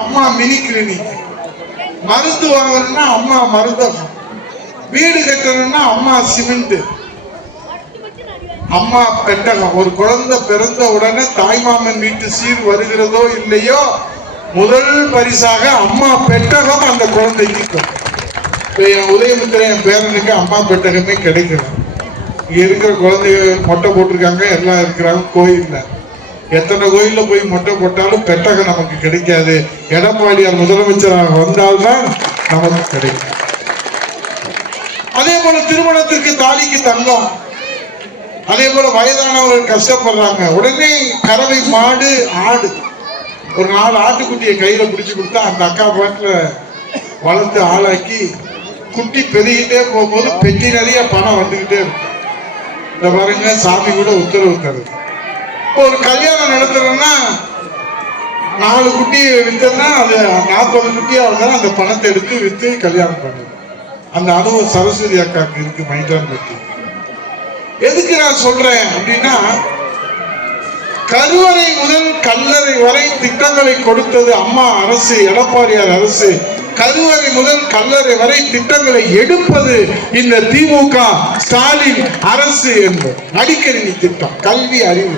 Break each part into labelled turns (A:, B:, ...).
A: அம்மா mini clinic மருந்து வாங்கணும்னா அம்மா மருந்தகம். வீடு கட்டணும்னா அம்மா சிமெண்ட் அம்மா பெட்டகம் ஒரு குழந்தை பிறந்த உடனே தாய்மாமன் வீட்டு சீர் வருகிறதோ இல்லையோ முதல் பரிசாக அம்மா பெட்டகம் அந்த குழந்தைக்கு என் உதயமுத்திர என் பேரனுக்கு அம்மா பெட்டகமே கிடைக்கல. இங்க இருக்கிற குழந்தைங்க மொட்டை போட்டிருக்காங்க எல்லாம் இருக்கிறாங்க கோயில்ல. எத்தனை கோயில்ல போய் மொட்டை போட்டாலும் பெட்டகம் நமக்கு கிடைக்காது. எடப்பாடியார் முதலமைச்சராக வந்தால்தான் நமக்கு கிடைக்கும். அதே போல திருமணத்திற்கு தாலிக்கு தங்கம். அதே போல வயதானவர்கள் கஷ்டப்படுறாங்க. உடனே கறவை மாடு ஆடு. ஒரு நாலு ஆட்டுக்குட்டியை கையில பிடிச்சு கொடுத்தா அந்த அக்கா பாட்டுல வளர்த்து ஆளாக்கி குட்டி பெருகிட்டே போகும்போது பெட்டி நிறைய பணம் வந்துகிட்டே இருக்கும். இந்த பாருங்க சாமி கூட உத்தரவு தருது. இப்போ ஒரு கல்யாணம் நடத்துறோம்னா நாலு குட்டியை வித்தோம்னா அது நாற்பது குட்டியா வந்தாலும் அந்த பணத்தை எடுத்து வித்து கல்யாணம் பண்ணுது அந்த அனுபவம் சரஸ்வதி அக்காக்கு இருக்கு மைதான் பற்றி எதுக்கு நான் சொல்றேன் அப்படின்னா கருவறை முதல் கல்லறை வரை திட்டங்களை கொடுத்தது அம்மா அரசு எடப்பாடியார் அரசு. கருவறை முதல் கல்லறை வரை திட்டங்களை எடுப்பது இந்த திமுக ஸ்டாலின் அரசு என்பது. அடிக்கடி திட்டம் கல்வி அறிவு.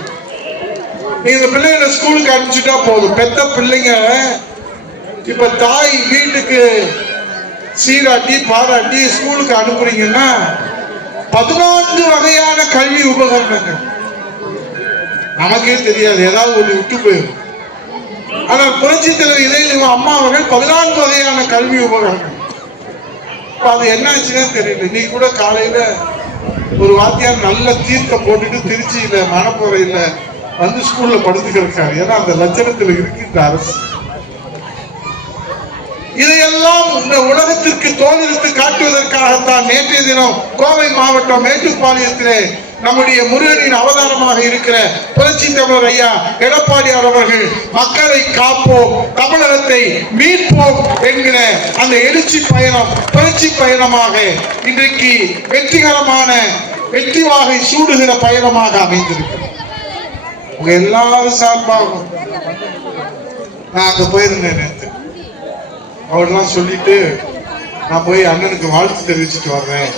A: நீங்க இந்த பிள்ளைங்களை ஸ்கூலுக்கு அனுப்பிச்சுட்டா போதும். பெத்த பிள்ளைங்க இப்ப தாய் வீட்டுக்கு சீராட்டி பாராட்டி ஸ்கூலுக்கு அனுப்புறீங்கன்னா பதினான்கு வகையான கல்வி உபகரணங்கள். நமக்கே தெரியாது ஏதாவது ஒண்ணு விட்டு போயிடும். ஆனால் புரட்சி தலைவர் இதயம் அம்மா அவர்கள் பதினான்கு வகையான கல்வி உபகரணங்கள். அது என்னாச்சுன்னு தெரியல. நீ கூட காலையில ஒரு வாத்தியார் நல்ல தீர்க்கம் போட்டுட்டு திருச்சியில மணப்புறையில வந்து ஸ்கூல்ல படுத்துக்கிருக்காரு ஏன்னா அந்த லட்சணத்துல இருக்கு அரசு. இதையெல்லாம் இந்த உலகத்திற்கு தோலெடுத்து காட்டுவதற்காகத்தான் நேற்றைய தினம் கோவை மாவட்டம் மேட்டுப்பாளையத்திலே நம்முடைய முருகனின் அவதாரமாக இருக்கிற புரட்சி தமிழர் ஐயா எடப்பாடியார் அவர்கள் மக்களை காப்போம் தமிழகத்தை மீட்போம் என்கிற அந்த எழுச்சி பயணம் புரட்சி பயணமாக இன்றைக்கு வெற்றிகரமான வெற்றி வாகை சூடுகிற பயணமாக அமைந்திருக்கிறது. உங்க எல்லாரும் சார்பாகும் நான் அங்க போயிருந்தேன் நேற்று அவர்லாம் சொல்லிட்டு நான் போய் அண்ணனுக்கு வாழ்த்து தெரிவிச்சுட்டு வர்றேன்.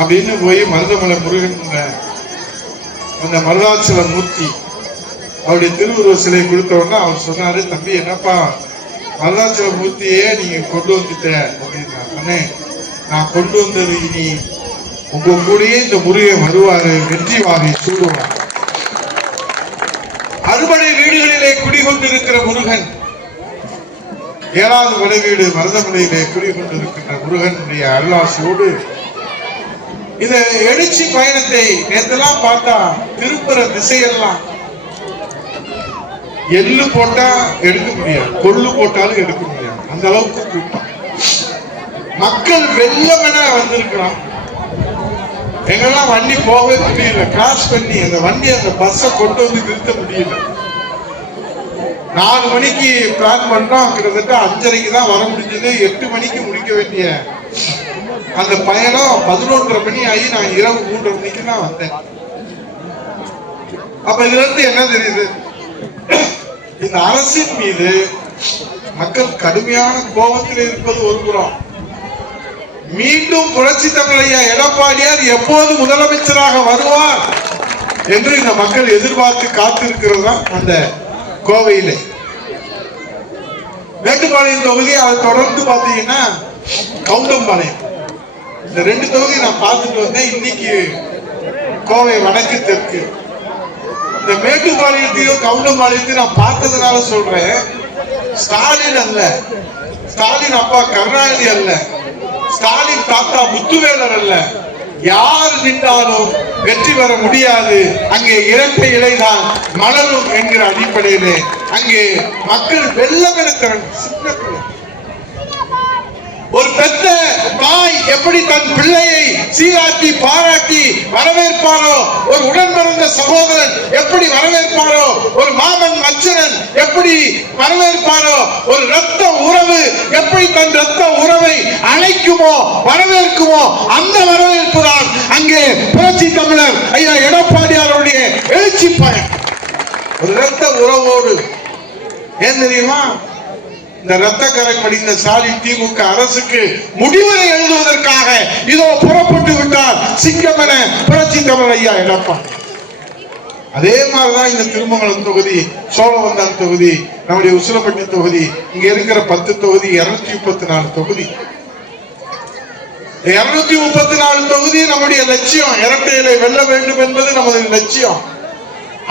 A: அப்படின்னு போய் மருதமலை முருகன் அந்த மருதாச்சல மூர்த்தி அவருடைய திருவுருவ சிலை கொடுத்தவொடனே அவர் சொன்னாரு தம்பி என்னப்பா மருதாச்சல மூர்த்தியே நீங்க கொண்டு வந்துட்ட. அப்படின்னா அண்ணே நான் கொண்டு வந்தது இனி உங்க கூடயே இந்த முருகன் வருவாரு வெற்றி வாரி சூடுவார். அறுபடை வீடுகளிலே குடிகொண்டிருக்கிற முருகன். ஏழாவது வட வீடு மருதமலையிலே குடிகொண்டிருக்கின்ற முருகனுடைய அருளாசியோடு இந்த எழுச்சி பயணத்தை நேத்தெல்லாம் பார்த்தா திருப்புற திசையெல்லாம் எள்ளு போட்டா எடுக்க முடியாது கொள்ளு போட்டாலும் எடுக்க முடியாது. அந்த அளவுக்கு கூட்டம். மக்கள் வெள்ளமென வந்திருக்கிறான் எங்கெல்லாம் வண்டி போகவே முடியல கிராஸ் பண்ணி அந்த வண்டி அந்த பஸ்ஸை கொண்டு வந்து நிறுத்த முடியல. நாலு மணிக்கு பிளான் பண்றோம் கிட்டத்தட்ட அஞ்சரைக்கு தான் வர முடிஞ்சது. எட்டு மணிக்கு முடிக்க வேண்டிய அந்த பயணம் பதினொன்றரை மணி ஆகி நான் இரவு மூன்றரை மணிக்கு தான் வந்தேன். அப்ப இதுல இருந்து என்ன தெரியுது? இந்த அரசின் மீது மக்கள் கடுமையான கோபத்தில் இருப்பது ஒரு புறம். மீண்டும் புரட்சி தமிழையா எடப்பாடியார் எப்போது முதலமைச்சராக வருவார் என்று இந்த மக்கள் எதிர்பார்த்து காத்திருக்கிறது தான் அந்த கோவையிலே. மேட்டுப்பாளையம் தொகுதி அதை தொடர்ந்து பார்த்தீங்கன்னா கவுண்டம்பாளையம். இந்த ரெண்டு தொகுதி நான் பார்த்துட்டு வந்தேன். இன்னைக்கு கோவை வடக்கு தெற்கு இந்த மேட்டுப்பாளையத்தையும் கவுண்டம்பாளையத்தையும் நான் பார்த்ததுனால சொல்றேன். ஸ்டாலின் அல்ல. ஸ்டாலின் அப்பா கருணாநிதி அல்ல. ஸ்டாலின் தாத்தா முத்துவேலர் அல்ல. யார் நின்றாலும் வெற்றி பெற முடியாது. அங்கே இரட்டை இலைதான் மலரும் என்கிற அடிப்படையிலே அங்கே மக்கள் வெள்ளம் எடுத்த சின்ன பிள்ளை. ஒரு பெத்த தாய் எப்படி தன் பிள்ளையை சீராட்டி பாராட்டி வரவேற்பாரோ? ஒரு உடன் பிறந்த சகோதரன் எப்படி வரவேற்பாரோ? ஒரு மாமன் மச்சனன் எப்படி வரவேற்பாரோ? ஒரு ரத்த உறவு எப்படி தன் ரத்த உறவு அழைக்குமோ வரவேற்குமோ அந்த வரவேற்பு தான் அங்கே புரட்சி தமிழர் ஐயா எடப்பாடியாருடைய எழுச்சி பயன் ஒரு ரத்த உறவோடு. ஏன் தெரியுமா? இந்த ரத்தக்கரை படிந்த சாலி திமுக அரசுக்கு முடிவுரை எழுதுவதற்காக இதோ புறப்பட்டு விட்டார் சிங்கமென புரட்சி தமிழர் ஐயா எடப்பாடி. அதே மாதிரிதான் இந்த திருமங்கலம் தொகுதி சோழவந்தான் தொகுதி நம்முடைய உசிலப்பட்டி தொகுதி இங்க இருக்கிற பத்து தொகுதி இருநூத்தி முப்பத்தி நாலு தொகுதி. இருநூத்தி முப்பத்தி நாலு தொகுதி நம்முடைய லட்சியம். இரட்டையிலை வெல்ல வேண்டும் என்பது நமது லட்சியம்.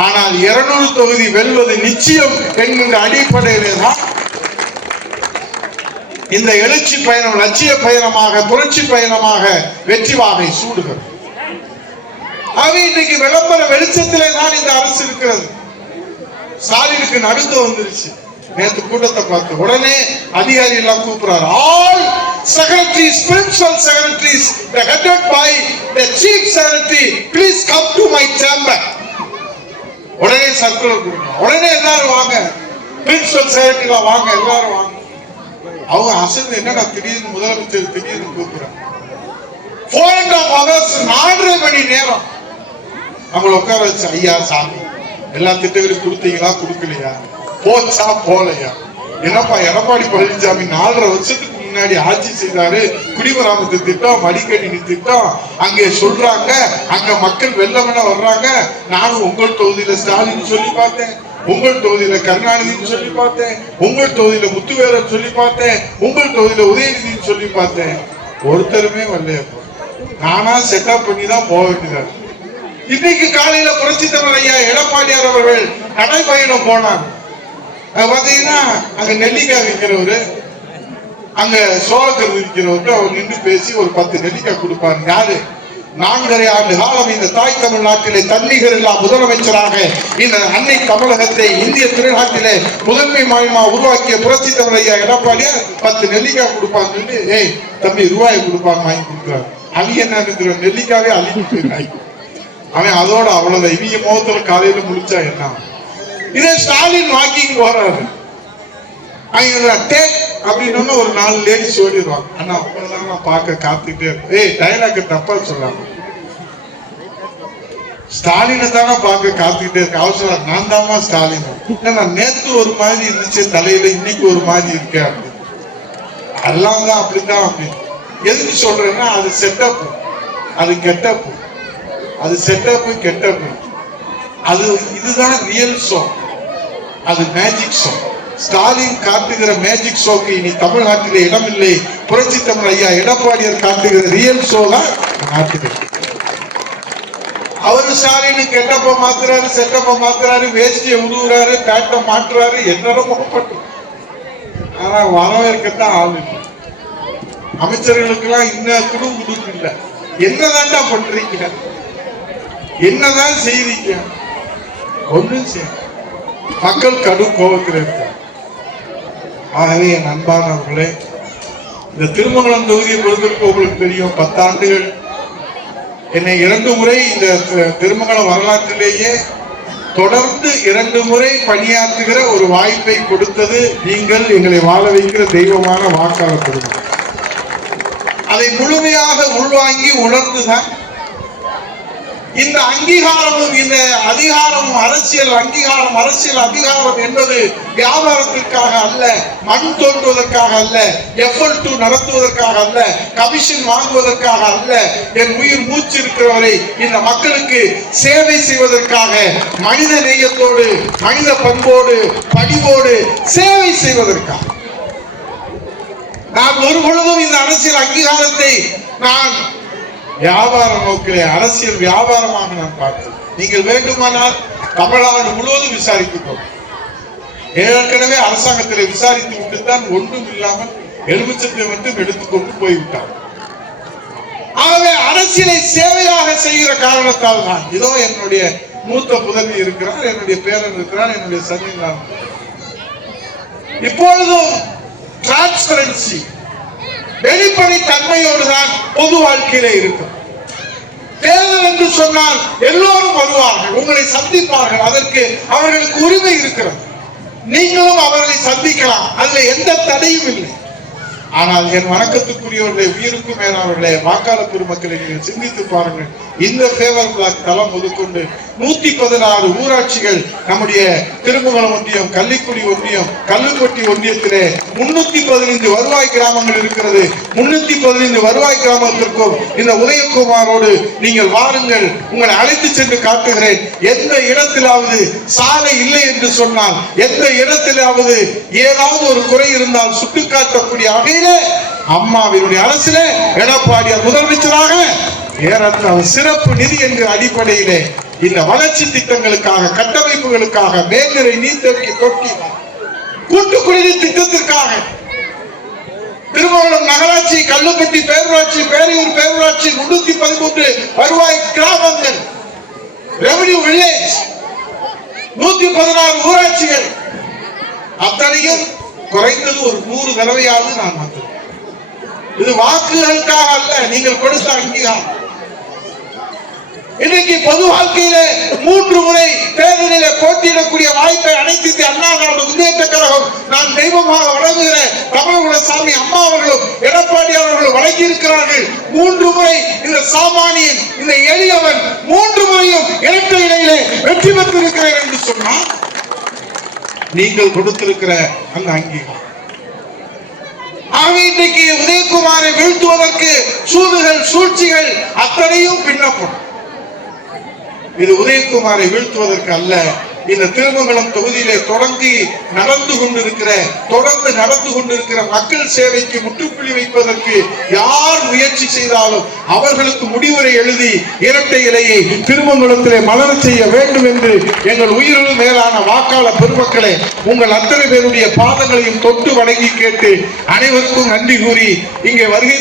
A: ஆனால் இருநூறு தொகுதி வெல்வது நிச்சயம் என்கின்ற அடிப்படையிலே தான் இந்த எழுச்சி பயணம் லட்சிய பயணமாக புரட்சி பயணமாக வெற்றி வாகை சூடுகிறது. ஆகவே இன்னைக்கு விளம்பர வெளிச்சத்திலே தான் இந்த அரசு இருக்கிறது. ஸ்டாலினுக்கு நடுத்து வந்துருச்சு. நேற்று கூட்டத்தை பார்த்து உடனே அதிகாரி எல்லாம் கூப்பிடுறாரு. ஆள் secretaries principal secretaries, headed by the chief secretary, please come to my chamber. உடனே சர்க்குலர் கொடுக்கணும் உடனே எல்லாரும் வாங்க. பிரின்சிபல் செக்ரட்டரிலாம் வாங்க எல்லாரும் வாங்க. அவங்க அசந்து என்னடா திடீர்னு முதலமைச்சர் திடீர்னு கூப்பிடுறாங்க ஃபோர் அண்ட் ஆஃப் ஹவர்ஸ் நாலரை மணி நேரம். அவங்கள உட்கார வச்சு ஐயா சாமி எல்லா திட்டங்களையும் கொடுத்தீங்களா கொடுக்கலையா? போச்சா போலையா? என்னப்பா எடப்பாடி பழனிசாமி நாலரை வருஷத்துக்கு முன்னாடி ஆட்சி செய்தாரு. குடிமராமத்து திட்டம் மடிக்கணினி திட்டம். அங்கே சொல்றாங்க அங்க மக்கள் வெள்ளமென வர்றாங்க. நானும் உங்கள் தொகுதியில ஸ்டாலின் சொல்லி பார்த்தேன் உங்கள் தொகுதியில கருணாநிதினு சொல்லி பார்த்தேன் உங்கள் தொகுதியில முத்துவேலன் சொல்லி பார்த்தேன் உங்கள் தொகுதியில உதயநிதினு சொல்லி பார்த்தேன். ஒருத்தருமே வரலையா நானா செட்டப் பண்ணி தான் போக வேண்டியதா இன்னைக்கு காலையில புரட்சி தலைவர் ஐயா எடப்பாடியார் அவர்கள் நடைபயணம் போனாங்க பாத்தீங்கன்னா அங்க நெல்லிக்காய் விற்கிறவரு அங்க சோளக்கரு விற்கிறவருக்கு அவர் நின்று பேசி ஒரு பத்து நெல்லிக்காய் கொடுப்பாரு யாரு? நான்கரை ஆண்டு காலம் இந்த தாய் தமிழ்நாட்டிலே தன்னிகர் இல்லா முதலமைச்சராக இந்த அன்னை தமிழகத்தை இந்திய திருநாட்டிலே முதன்மை மாயமா உருவாக்கிய புரட்சி தமிழையா ஐயா எடப்பாடியார் பத்து நெல்லிக்காய் கொடுப்பாங்கன்னு ஏய் தம்பி ரூபாய் கொடுப்பாங்க வாங்கி கொடுக்குறாரு. அவங்க என்ன இருக்கிற நெல்லிக்காவே அழிஞ்சு அவன் அதோட அவ்வளவு இவங்க முகத்துல காலையில முடிச்சா என்ன? இதே ஸ்டாலின் வாக்கிங் போறாரு. அவங்க அப்படின்னு ஒரு நாலு லேடிஸ் ஓடிடுவாங்க. அண்ணா உங்களெல்லாம் நான் பார்க்க காத்துக்கிட்டே இருக்கேன் ஏய் டைலாக் தப்பா சொல்றாங்க. ஸ்டாலினை தானே பார்க்க காத்துக்கிட்டே இருக்க. அவசரம் நான் தாமா ஸ்டாலின். ஏன்னா நேத்து ஒரு மாதிரி இருந்துச்சு தலையில இன்னைக்கு ஒரு மாதிரி இருக்க அப்படின்னு. அதெல்லாம் தான் அப்படித்தான் அப்படின்னு. எதுக்கு சொல்றேன்னா அது செட்டப் அது கெட்டப் அது செட்டப் கெட்டப் அது இதுதான் ரியல் ஷோ அது மேஜிக் ஷோ ஸ்டாலின் காட்டுகிற மேஜிக் ஷோக்கு இனி தமிழ்நாட்டிலே இடமில்லை. புரட்சி தமிழ் ஐயா எடப்பாடியார் காட்டுகிற ரியல் ஷோ தான் நாட்டுக்கு அவரு ஸ்டாலின் கெட்டப்ப மாத்துறாரு செட்டப்ப மாத்துறாரு வேஷ்டியை உழுவுறாரு பேட்டை மாற்றுறாரு என்னென்னமோ பண்ணு. ஆனா வரவேற்கத்தான் ஆள் இல்லை. அமைச்சர்களுக்கெல்லாம் இன்ன குழு குடும்பம் இல்லை. என்னதான்டா பண்றீங்க? என்னதான் செய்றீங்க? ஒன்றும் செய்ய மக்கள் கடும் கோபத்தில் இருக்காங்க. ஆகவே என் அன்பானவர்களே இந்த திருமங்கலம் தொகுதியை பொறுத்திருக்க உங்களுக்கு தெரியும் பத்தாண்டுகள். என்னை இரண்டு முறை இந்த திருமங்கலம் வரலாற்றிலேயே தொடர்ந்து இரண்டு முறை பணியாற்றுகிற ஒரு வாய்ப்பை கொடுத்தது நீங்கள் எங்களை வாழ வைக்கிற தெய்வமான வாக்காளர் குடும்பம் அதை முழுமையாக உள்வாங்கி உணர்ந்துதான் இந்த அங்கீகாரமும் இந்த அதிகாரமும் அரசியல் அங்கீகாரம் அரசியல் அதிகாரம் என்பது வியாபாரத்திற்காக அல்ல மண் தோன்றுவதற்காக அல்ல எஃபல் நடத்துவதற்காக அல்ல கமிஷன் வாங்குவதற்காக அல்ல என் உயிர் மூச்சு இருக்கிறவரை இந்த மக்களுக்கு சேவை செய்வதற்காக மனித நேயத்தோடு மனித பண்போடு பணிவோடு சேவை செய்வதற்காக. நான் ஒரு பொழுதும் இந்த அரசியல் அங்கீகாரத்தை நான் வியாபார நோக்கிலே அரசியல் வியாபாரமாக நான் பார்த்தேன் நீங்கள் வேண்டுமானால் தமிழ்நாடு முழுவதும் விசாரித்துக்கோ ஏற்கனவே அரசாங்கத்திலே விசாரித்து விட்டுத்தான் ஒன்றும் இல்லாமல் எலுமிச்சத்தை மட்டும் எடுத்துக்கொண்டு போய்விட்டார். ஆகவே அரசியலை சேவையாக செய்கிற காரணத்தால் தான். இதோ என்னுடைய மூத்த புதவி இருக்கிறார் என்னுடைய பேரன் இருக்கிறார் என்னுடைய சன்னிதான் இப்பொழுதும் டிரான்ஸ்பரன்சி வெளிப்படை தன்மையோடு தான் பொது வாழ்க்கையிலே இருக்கும். தேர்தல் என்று சொன்னால் எல்லோரும் வருவார்கள் உங்களை சந்திப்பார்கள் அதற்கு அவர்களுக்கு உரிமை இருக்கிறது. நீங்களும் அவர்களை சந்திக்கலாம் அதுல எந்த தடையும் இல்லை. ஆனால் என் வணக்கத்துக்குரியவர்களே உயிருக்கும் மேலானவர்களே வாக்காளர் பெருமக்களை நீங்கள் சிந்தித்து பாருங்கள். இந்த ஃபேவர் பிளாக் தளம் முதற்கொண்டு நூத்தி பதினாறு ஊராட்சிகள் நம்முடைய திருமங்கலம் ஒன்றியம் கள்ளிக்குடி ஒன்றியம் கல்லுக்கொட்டி ஒன்றியத்திலே முன்னூத்தி பதினைந்து வருவாய் கிராமங்கள் இருக்கிறது. முன்னூத்தி பதினைந்து வருவாய் கிராமத்திற்கும் இந்த உதயகுமாரோடு நீங்கள் வாருங்கள். உங்களை அழைத்து சென்று காட்டுகிறேன். எந்த இடத்திலாவது சாலை இல்லை என்று சொன்னால் எந்த இடத்திலாவது ஏதாவது ஒரு குறை இருந்தால் சுட்டிக்காட்டக்கூடிய வகையில அம்மாவினுடைய அரசிலே எடப்பாடியார் முதலமைச்சராக ஏறத்தாழ சிறப்பு நிதி என்ற அடிப்படையிலே இந்த வளர்ச்சி திட்டங்களுக்காக கட்டமைப்புகளுக்காக மேல்நிலை நீர்த்தேக்கி தொட்டி கூட்டு குடிநீர் திட்டத்திற்காக திருமங்கலம் நகராட்சி கல்லுப்பட்டி பேரூராட்சி பேரையூர் பேரூராட்சி முன்னூத்தி பதிமூன்று வருவாய் கிராமங்கள் ரெவன்யூ வில்லேஜ் நூத்தி பதினாறு ஊராட்சிகள். அத்தனையும் குறைந்தது ஒரு நூறு தடவையாவது நான் வந்தேன் இது வாக்குகளுக்காக அல்ல நீங்கள் கொடுத்த அங்கீகாரம். இன்னைக்கு பொது வாழ்க்கையில மூன்று முறை தேர்தலில போட்டியிடக்கூடிய வாய்ப்பை அனைத்து அண்ணா திராவிட முன்னேற்ற கழகம் நான் தெய்வமாக வழங்குகிற தமிழகுலசாமி அம்மா அவர்களும் எடப்பாடி அவர்களும் வழங்கி இருக்கிறார்கள். மூன்று முறை இந்த சாமானியன் இந்த எளியவன் மூன்று முறையும் இரட்டை இடையிலே வெற்றி பெற்றிருக்கிறேன் என்று சொன்னால் நீங்கள் கொடுத்திருக்கிற அந்த அங்கீகாரம். ஆகவே இன்றைக்கு உதயகுமாரை வீழ்த்துவதற்கு சூதுகள் சூழ்ச்சிகள் அத்தனையும் பின்னப்படும். இது உதயகுமாரை வீழ்த்துவதற்கு அல்ல இந்த திருமங்கலம் தொகுதியிலே தொடங்கி நடந்து கொண்டிருக்கிற தொடர்ந்து நடந்து கொண்டிருக்கிற மக்கள் சேவைக்கு முற்றுப்புள்ளி வைப்பதற்கு யார் முயற்சி செய்தாலும் அவர்களுக்கு முடிவுரை எழுதி இரட்டை இலையை திருமங்கலத்திலே மலர செய்ய வேண்டும் என்று எங்கள் உயிரிழு மேலான வாக்காளர் பெருமக்களே உங்கள் அத்தனை பேருடைய பாதங்களையும் தொட்டு வணங்கி கேட்டு அனைவருக்கும் நன்றி கூறி இங்கே வருகை